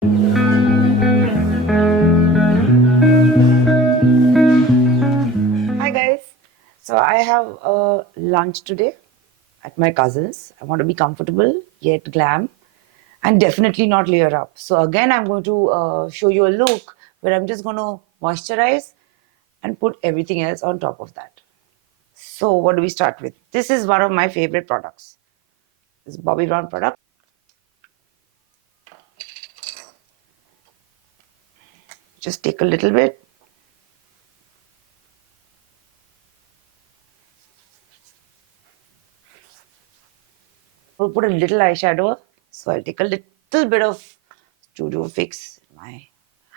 Hi guys. So I have a lunch today at my cousin's. I want to be comfortable yet glam and definitely not layer up. So again, I'm going to show you a look where I'm just going to moisturize and put everything else on top of that. So what do we start with? This is one of my favorite products. This Bobbi Brown product. Just take a little bit. We'll put a little eyeshadow. So I'll take a little bit of Studio Fix in my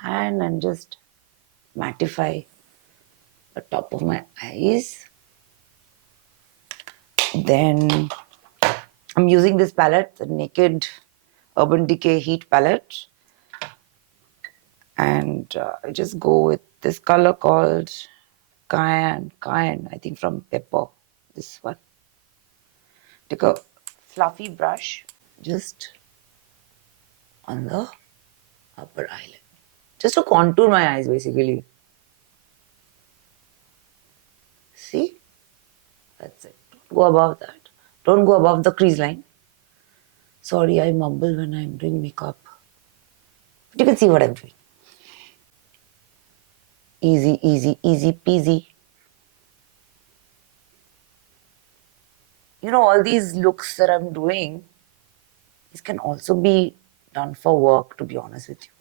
hand and just mattify the top of my eyes. Then I'm using this palette, the Naked Urban Decay Heat palette. And I just go with this color called Cayenne, I think from Pepper, this one. Take a fluffy brush just on the upper eyelid. Just to contour my eyes basically. See? That's it. Don't go above that. Don't go above the crease line. Sorry, I mumble when I'm doing makeup. But you can see what I'm doing. Easy, easy, easy peasy. You know, all these looks that I'm doing, these can also be done for work, to be honest with you.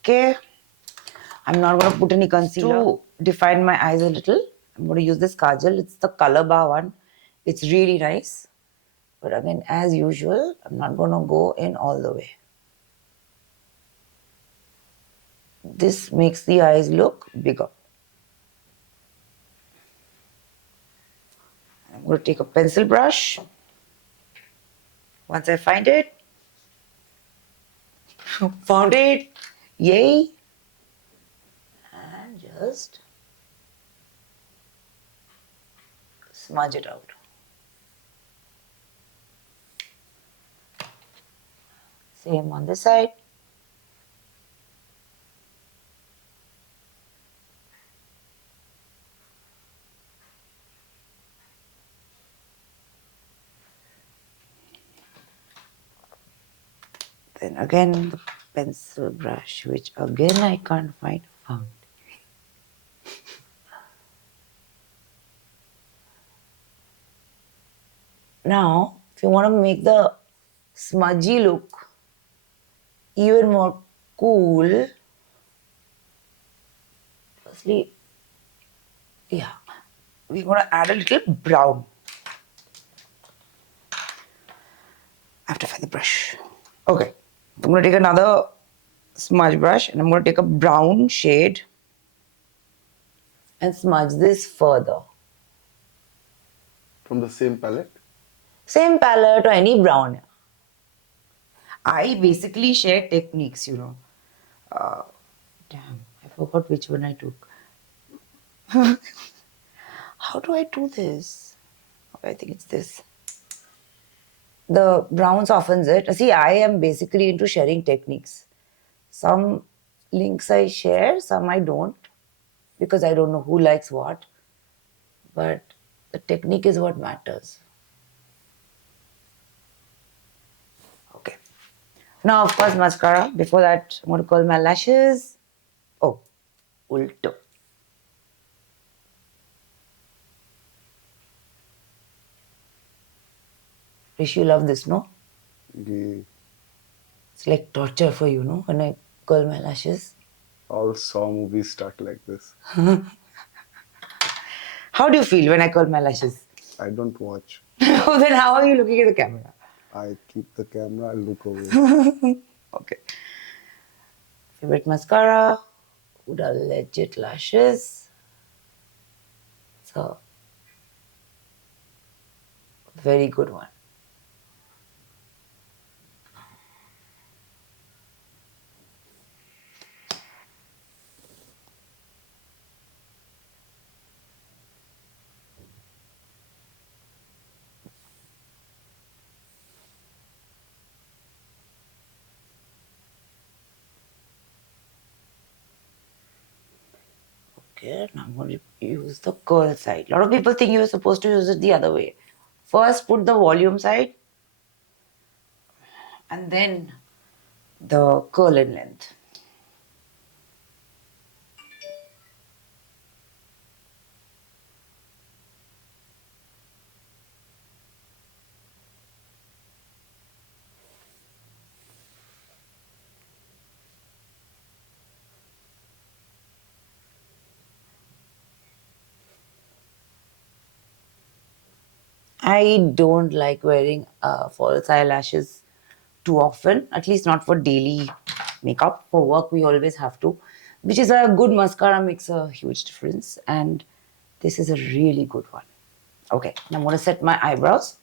Okay. I'm not going to put any concealer to define my eyes a little. I'm going to use this kajal. It's the Color Bar one. It's really nice. But again, as usual, I'm not going to go in all the way. This makes the eyes look bigger. I'm going to take a pencil brush. Once I find it, found it, yay. And just smudge it out. Same on this side. Then again the pencil brush, which again I can't find. Found. Now, if you want to make the smudgy look even more cool, firstly, yeah, we're going to add a little brown. I have to find the brush. Okay, I'm going to take another smudge brush and I'm going to take a brown shade and smudge this further. From the same palette? Same palette or any brown. I basically share techniques, you know. Damn, I forgot which one I took. How do I do this? Okay, I think it's this. The brown softens it. See, I am basically into sharing techniques. Some links I share, some I don't, because I don't know who likes what. But the technique is what matters. Okay. Now, of course, mascara. Before that, I'm going to curl my lashes. Oh, ulto. Rishi, you love this, no? Yeah. It's like torture for you, no? When I curl my lashes. All Saw movies start like this. How do you feel when I curl my lashes? I don't watch. Oh, then how are you looking at the camera? I keep the camera and look away. Okay. Favorite mascara. Huda Legit Lashes. So, very good one. Okay, now I'm going to use the curl side. A lot of people think you're supposed to use it the other way. First, put the volume side and then the curl in length. I don't like wearing false eyelashes too often, at least not for daily makeup. For work, we always have to, which is a good mascara makes a huge difference. And this is a really good one. Okay, now I'm going to set my eyebrows.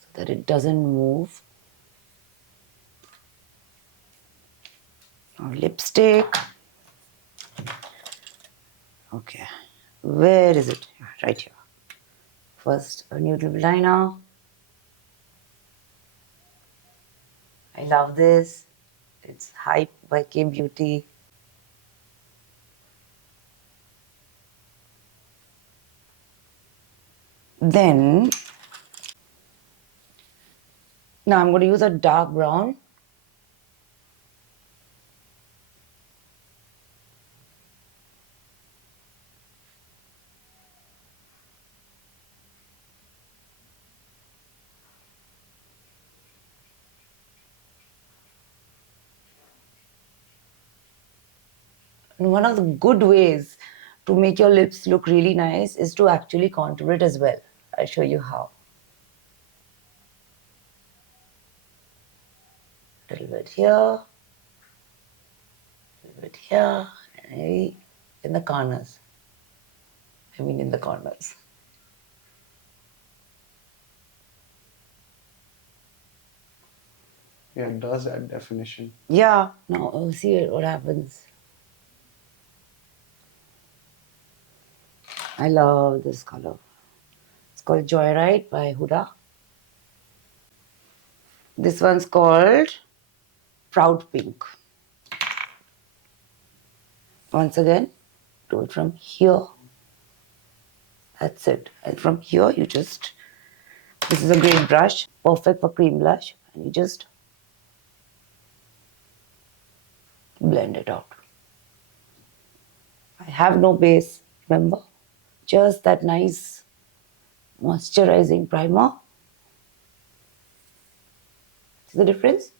So that it doesn't move. Now lipstick. Okay, where is it? Right here. First, a nude lip liner. I love this. It's Hype by K Beauty. Then, now I'm going to use a dark brown. And one of the good ways to make your lips look really nice is to actually contour it as well. I'll show you how. A little bit here, a little bit here, and in the corners. In the corners. Yeah, it does add definition. Yeah, now see what happens. I love this color. It's called Joyride by Huda. This one's called Proud Pink. Once again, do it from here. That's it. And from here, this is a great brush, perfect for cream blush, and you just blend it out. I have no base, remember? Just that nice moisturizing primer. See the difference?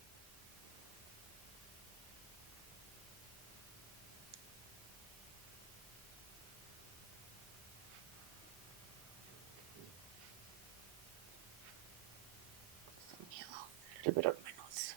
Some here, a little bit on my nose.